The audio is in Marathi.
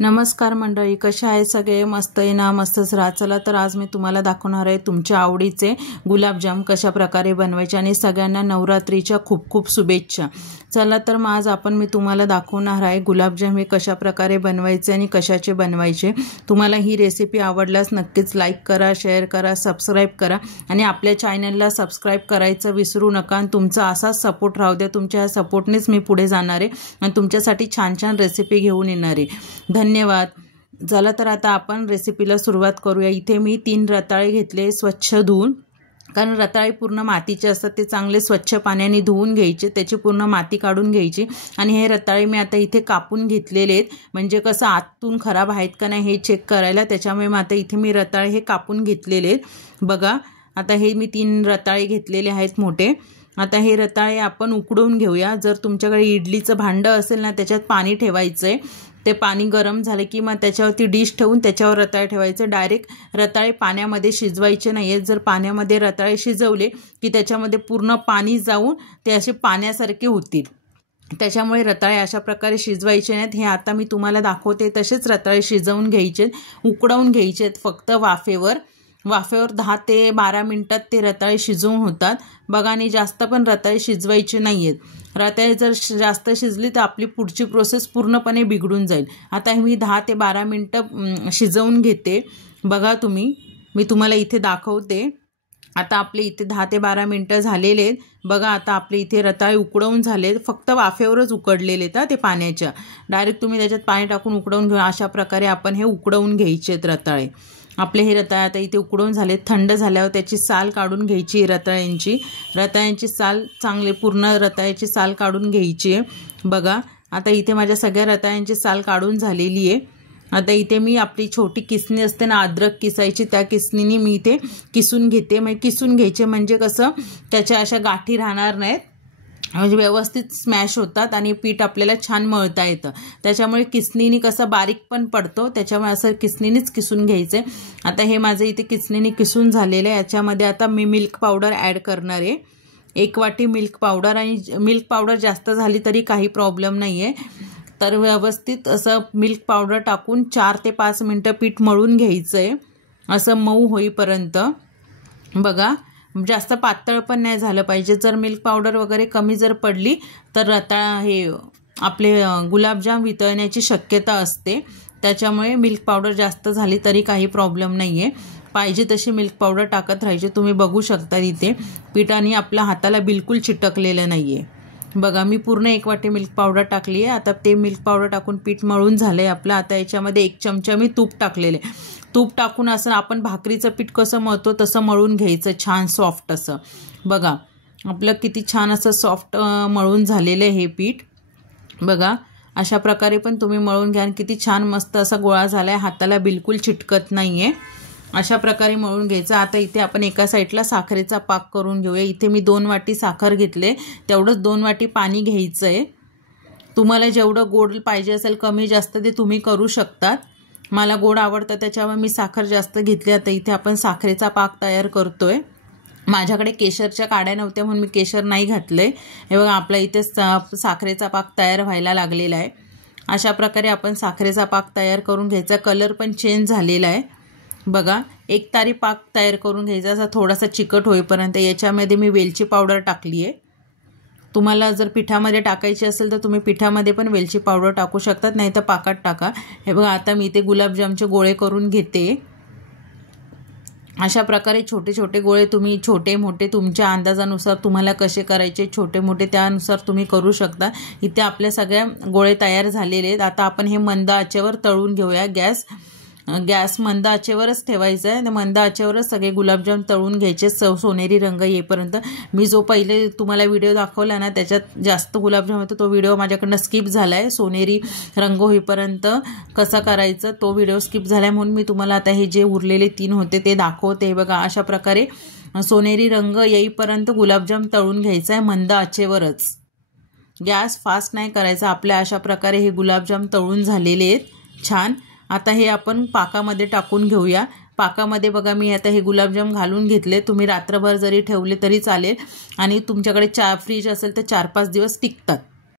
नमस्कार मंडळी, कशा आहे सगळे? मस्त आहे ना? मस्तच राहा. चला तर आज मी तुम्हाला दाखवणार आहे तुमच्या आवडीचे गुलाबजाम कशा प्रकारे बनवायचे आणि सगळ्यांना नवरात्रीच्या खूप खूप शुभेच्छा. चला तर मग आज मी तुम्हाला दाखवणार आहे गुलाबजाम हे कशा प्रकारे बनवायचे आणि कशाचे बनवायचे. तुम्हाला ही रेसिपी आवडल्यास नक्कीच लाईक करा, शेअर करा, सबस्क्राईब करा आणि आपल्या चॅनलला सबस्क्राईब करायचं विसरू नका. आणि तुमचा असाच सपोर्ट राहू द्या. तुमच्या ह्या सपोर्टनेच मी पुढे जाणार आहे आणि तुमच्यासाठी छान छान रेसिपी घेऊन येणार आहे. धन्यवाद. चला तर आता आपण रेसिपीला सुरुवात करूया. इथे मी 3 रताळे घेतले स्वच्छ धुवून, कारण रताळे पूर्ण मातीचे असतात, ते चांगले स्वच्छ पाण्याने धुवून घ्यायचे, त्याची पूर्ण माती काढून घ्यायची. आणि हे रताळे मी आता इथे कापून घेतलेले आहेत, म्हणजे कसं आतून खराब आहेत का नाही हे चेक करायला. त्याच्यामुळे मग आता इथे मी रताळे हे कापून घेतलेले आहेत. बघा आता हे मी 3 रताळे घेतलेले आहेत मोठे. आता हे रताळे आपण उकडवून घेऊया. जर तुमच्याकडे इडलीचं भांडं असेल ना, त्याच्यात पाणी ठेवायचं आहे. ते पाणी गरम झालं की मग त्याच्यावरती डिश ठेवून त्याच्यावर रताळे ठेवायचं. डायरेक्ट रताळे पाण्यामध्ये शिजवायचे नाही आहेत. जर पाण्यामध्ये रताळे शिजवले की त्याच्यामध्ये पूर्ण पाणी जाऊन ते असे पाण्यासारखे होतील. त्याच्यामुळे रताळे अशा प्रकारे शिजवायचे नाहीत. हे आता मी तुम्हाला दाखवते तसेच रताळे शिजवून घ्यायचे, उकडवून घ्यायचे आहेत फक्त वाफेवर 10 ते 12 मिनटात ते रताळे शिजवून होतात. बघा, आणि जास्त पण रताळे शिजवायचे नाही आहेत. रताळे जर जास्त शिजली तर आपली पुढची प्रोसेस पूर्णपणे बिघडून जाईल. आता मी 10 ते 12 मिनटं शिजवून घेते. बघा मी तुम्हाला इथे दाखवते. आता आपले इथे 10 ते 12 मिनटं झालेले आहेत. बघा आता आपले इथे रताळे उकडवून झाले, फक्त वाफेवरच उकडलेले आहेत ते पाण्याच्या. डायरेक्ट तुम्ही त्याच्यात पाणी टाकून उकडवून घेऊ. अशा प्रकारे आपण हे उकडवून घ्यायचे आहेत रताळे. आपले हे रताळे आता इथे उकडवून झाले. थंड झाल्यावर त्याची साल काढून घ्यायची. रताळ्यांची साल चांगली पूर्ण रताळ्याची साल काढून घ्यायची आहे. बघा आता इथे माझ्या सगळ्या रताळ्यांची साल काढून झालेली आहे. आता इथे मी आपली छोटी किसणी असते ना, अद्रक किसायची, त्या किसणीने मी इथे किसून घेते. म्हणजे किसून घ्यायचे म्हणजे कसं त्याच्या अशा गाठी राहणार नाहीत, म्हणजे व्यवस्थित स्मॅश होतात आणि पीठ आपल्याला छान मळता येतं. त्याच्यामुळे किसणीने कसं बारीक पण पडतो, त्याच्यामुळे असं किसणीनेच किसून घ्यायचं. आता हे माझं इथे किसणीने किसून झालेलं आहे. याच्यामध्ये आता मी मिल्क पावडर ॲड करणार आहे. 1 वाटी मिल्क पावडर. आणि मिल्क पावडर जास्त झाली तरी काही प्रॉब्लेम नाही आहे. तर व्यवस्थित असं मिल्क पावडर टाकून 4 ते 5 मिनटं पीठ मळून घ्यायचं आहे, असं मऊ होईपर्यंत. बघा जास्त पातळ पण नाही झालं पाहिजे. जर मिल्क पावडर वगैरे कमी जर पडली तर हे आपले गुलाबजाम वितळण्याची शक्यता असते. त्याच्यामुळे मिल्क पावडर जास्त झाली तरी काही प्रॉब्लेम नाही आहे. पाहिजे तशी मिल्क पावडर टाकत राहायची. तुम्ही बघू शकता इथे पिठाने आपल्या हाताला बिलकुल चिटकलेलं नाही आहे. बघा मी पूर्ण 1 वाटी मिल्क पावडर टाकली आहे. आता ते मिल्क पावडर टाकून पीठ मळून झालं आहे आपलं. आता याच्यामध्ये 1 चमचा मी तूप टाकलेले. तूप टाकून असं आपण भाकरीचं पीठ कसं मळतो तसं मळून घ्यायचं, छान सॉफ्ट असं. बघा आपलं किती छान असं सॉफ्ट मळून झालेलं आहे हे पीठ. बघा अशा प्रकारे पण तुम्ही मळून घ्या. किती छान मस्त असा गोळा झाला आहे, हाताला बिलकुल चिटकत नाही आहे. अशा प्रकारे मळून घ्यायचं. आता इथे आपण एका साईडला साखरेचा पाक करून घेऊया. इथे मी 2 वाटी साखर घेतले, तेवढंच 2 वाटी पाणी घ्यायचं आहे. तुम्हाला जेवढं गोड पाहिजे असेल कमी जास्त ते तुम्ही करू शकतात. मला गोड आवडतं त्याच्यामुळे मी साखर जास्त घेतली. आता इथे आपण साखरेचा पाक तयार करतोय. माझ्याकडे केशरच्या काड्या नव्हत्या म्हणून मी केशर नाही घातलंय. हे बघा आपल्या इथे साखरेचा पाक तयार व्हायला लागलेला आहे. अशा प्रकारे आपण साखरेचा पाक तयार करून घ्यायचा. कलर पण चेंज झालेला आहे. बघा एकतारी पाक तयार करून घ्यायचा, असा थोडासा चिकट होईपर्यंत. याच्यामध्ये मी वेलची पावडर टाकली आहे. तुम्हाला जर पिठामध्ये टाकायची असेल तर तुम्ही पिठामध्ये पण वेलची पावडर टाकू शकतात, नाही तर पाकात टाका. हे बघा आता मी ते गुलाबजामचे गोळे करून घेते. अशा प्रकारे छोटे छोटे गोळे तुम्ही छोटे मोठे तुमच्या अंदाजानुसार तुम्हाला कसे करायचे छोटे मोठे त्यानुसार तुम्ही करू शकता. इथे आपल्या सगळ्या गोळे तयार झालेले आहेत. आता आपण हे मंद आचेवर तळून घेऊया. गॅस मंद आचेवरच ठेवायचा आहे. मंद आचेवरच सगळे गुलाबजाम तळून घ्यायचे सोनेरी रंग येईपर्यंत. मी जो पहिले तुम्हाला व्हिडिओ दाखवला ना त्याच्यात जास्त गुलाबजाम होतं, तो व्हिडिओ माझ्याकडनं स्किप झाला आहे. सोनेरी रंग होईपर्यंत कसं करायचं तो व्हिडिओ स्किप झाला आहे, म्हणून मी तुम्हाला आता हे जे उरलेले 3 होते ते दाखवते. बघा अशा प्रकारे सोनेरी रंग येईपर्यंत गुलाबजाम तळून घ्यायचा आहे मंद आचेवरच. गॅस फास्ट नाही करायचा. आपल्या अशा प्रकारे हे गुलाबजाम तळून झालेले आहेत छान. आता हे आपण पाकामध्ये टाकून घेऊया. पाकामध्ये बघा मी आता हे गुलाबजाम घालून घेतले. तुम्ही रात्रभर जरी ठेवले तरी चालेल आणि तुमच्याकडे फ्रीज असेल तर 4-5 दिवस टिकतात.